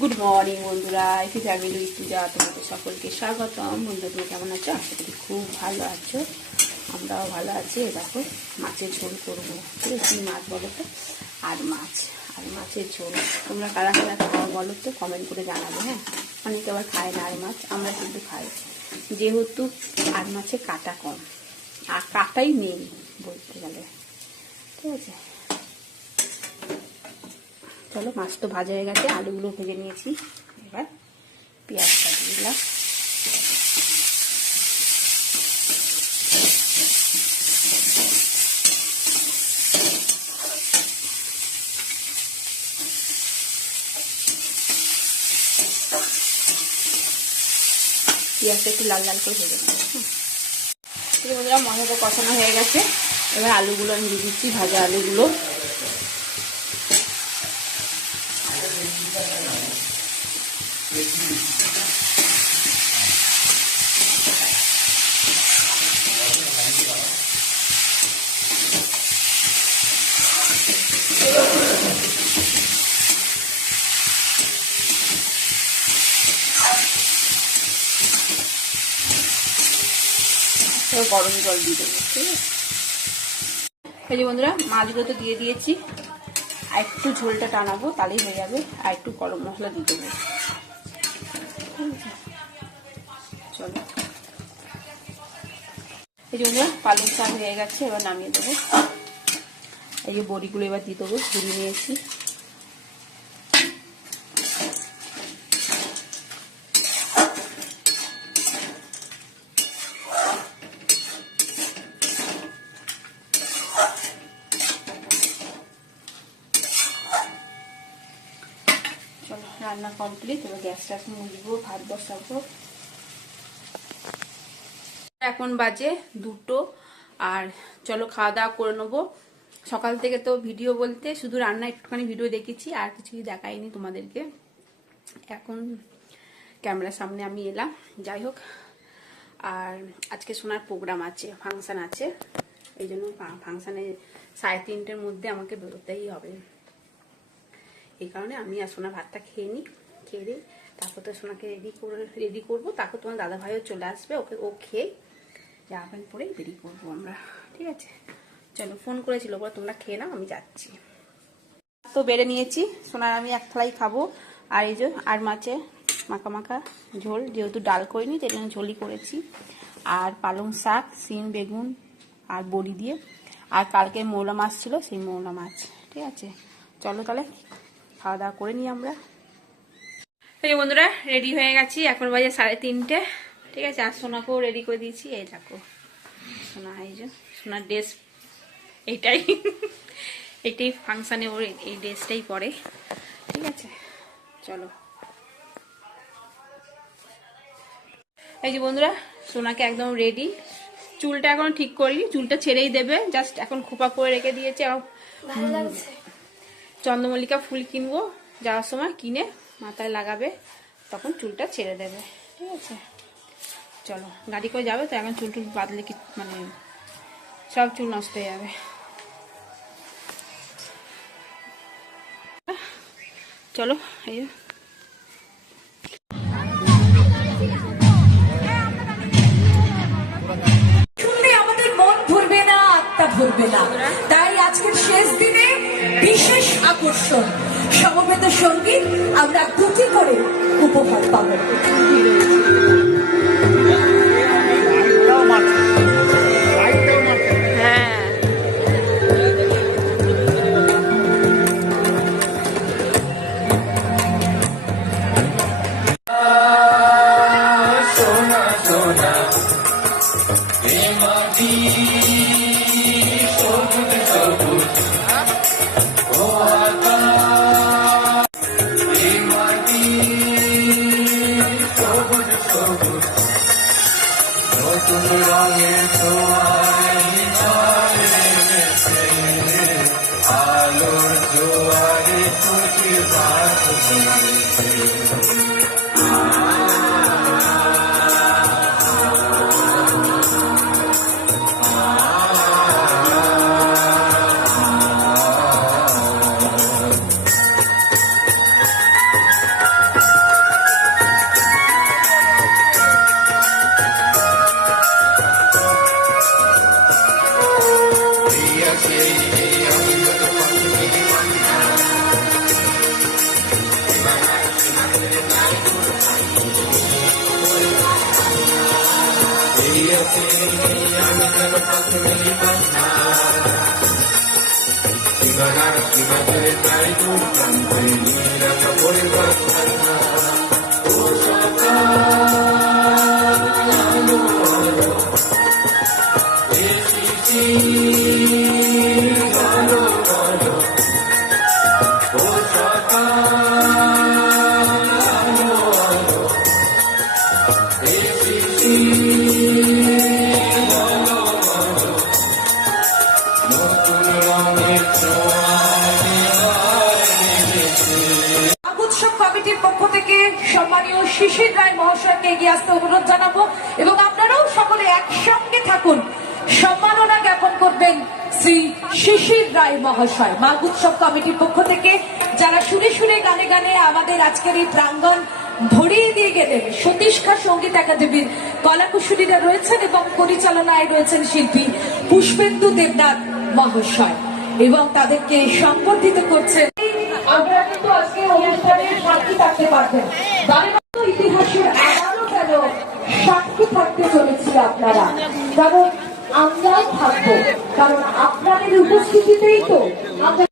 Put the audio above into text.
Good morning বন্ধুরা, একটি family পূজা তোমাদের সকলকে স্বাগতম। বন্ধুরা তুমি কেমন আছো? আশা করি খুব ভালো আছো, আমরাও ভালো আছি। দেখো মাছের ঝোল করবো, ঠিক আছে? কী মাছ বলো তো? আর মাছের ঝোল। তোমরা কারা কারা খাওয়া বলো তো, কমেন্ট করে জানাবে। হ্যাঁ, অনেকে আবার খায় না আর মাছ, আমরা কিন্তু খাই, যেহেতু আর মাছে কাটা কম আর কাটাই নেই বলতে গেলে, ঠিক আছে? চলো, মাছ তো ভাজা হয়ে গেছে, আলুগুলো ভেজে নিয়েছি, এবার পেঁয়াজটা দিয়ে দিলাম। পেঁয়াজটা একটু লাল লাল করে ভেজে নেব। ঠিক আছে, মশলাটা কষানো হয়ে গেছে, এবার আলুগুলো আমি দিয়ে দিচ্ছি, ভাজা আলুগুলো। গরম জল দিয়ে দেবো, ঠিক আছে? এই যে বন্ধুরা, মাছগুলো তো দিয়ে দিয়েছি, আর একটু ঝোলটা টানাবো, তাহলেই হয়ে যাবে। আর একটু গরম মশলা দিয়ে দেবো, চলো। এই যে বন্ধুরা, পালং শাক হয়ে গেছে, এবার নামিয়ে দেবো। এই যে বড়িগুলো এবার দিয়ে দেবো, ঘুরিয়ে নিয়েছি। রান্না কমপ্লিট, এবার গ্যাসটা মুছবো, ভাত বসাবো। এখন বাজে 2টো, আর চলো খাওয়া দাওয়া করে নেবো। সকাল থেকে তো ভিডিও বলতে শুধু রান্না একটুখানি ভিডিও দেখেছি, আর কিছুই দেখাইনি তোমাদেরকে। এখন ক্যামেরার সামনে আমি এলাম, যাই হোক। আর আজকে শোনার প্রোগ্রাম আছে, ফাংশন আছে, এই জন্য ফাংশানে 3:30-র মধ্যে আমাকে বেরোতেই হবে। এই কারণে আমি আর সোনা ভাতটা খেয়ে নিই, খেয়ে দিই, তারপর তো সোনাকে রেডি করবো। তারপর তোমার দাদা ভাইও চলে আসবে, ও খেয়ে জামা প্যান্ট পরে বেরিয়ে পড়বো আমরা, ঠিক আছে? চলো, ফোন করেছিল, বলো তোমরা খেয়ে নাও, আমি যাচ্ছি। তো বেড়ে নিয়েছি, সোনার আমি এক থালাই খাবো। আর এই যে আর মাছে মাখা মাখা ঝোল, যেহেতু ডাল করিনি সেই জন্য ঝোলই করেছি। আর পালং শাক, শিম, বেগুন আর বড়ি দিয়ে, আর কালকে মৌলা মাছ ছিল, সেই মৌলা মাছ, ঠিক আছে? চলো তাহলে খাওয়া দাওয়া করে নিই আমরা। এই বন্ধুরা, রেডি হয়ে গেছি, এখন বাজে 3:30, ঠিক আছে? আর সোনাকেও রেডি করে দিয়েছি। এই দেখো সোনা, এই যে সোনার ড্রেস এইটাই ফাংশানে ওর এই ড্রেসটাই পরে, ঠিক আছে? চলো। এই যে বন্ধুরা, সোনাকে একদম রেডি। চুলটা এখন ঠিক করিনি, চুলটা ছেড়েই দেবে, জাস্ট এখন খোপা করে রেখে দিয়েছে। চন্দ্রমল্লিকা ফুল কিনবো, যাওয়ার সময় কিনে মাথায় লাগাবে, তখন চুলটা ছেড়ে দেবে, ঠিক আছে? চলো, গাড়ি করে যাবে তো, এখন চুল বাঁধলে কি মানে সব চুল নষ্ট হয়ে যাবে। চলো, এই আমাদের মন ভরবে না, আত্মা ভরবে না। তাই আজকের শেষ দিনে বিশেষ আকর্ষণ, সমবেত সঙ্গীত আমরা 2টি করে উপহার পাবো। আলোর জোয়ারে তুঝে বাত এই আছে আমি যেন পথেরই বাধা সীমানার সীমা ছেড়ে যাই দূর প্রান্তে নীরব পরিবর্তন ও সকাল আলো আলো এসেছি আলো আলো ও সকাল আলো আলো এসেছি আলো আলো নতুন রঙের উৎসব কমিটির পক্ষ থেকে সম্মানীয় শিশির রায় মহাশয়কে এগিয়ে আসতে অনুরোধ জানাবো এবং আপনারাও সকলে একসঙ্গে থাকুন, সম্মাননা জ্ঞাপন করবেন শ্রী শিশির রায় মহাশয়। মাঘ উৎসব কমিটির পক্ষ থেকে যারা সুরে সুরে গানে গানে আমাদের আজকের এই প্রাঙ্গণ ভরিয়ে দিয়ে গেলেন, সতীশখা সঙ্গীত একাডেমির কলাকুশলীরা রয়েছেন এবং পরিচালনায় রয়েছেন শিল্পী পুষ্পেন্দু দেবনাথ মহাশয় এবং তাদেরকে সম্বর্ধিত করছেন। আমরা কিন্তু আজকে অনুষ্ঠানের সাক্ষী থাকতে পারবেন, ইতিহাসের আবারও কেন সাক্ষী থাকতে চলেছি আপনারা, কারণ আমরাও থাকবো, কারণ আপনাদের উপস্থিতিতেই তো আমরা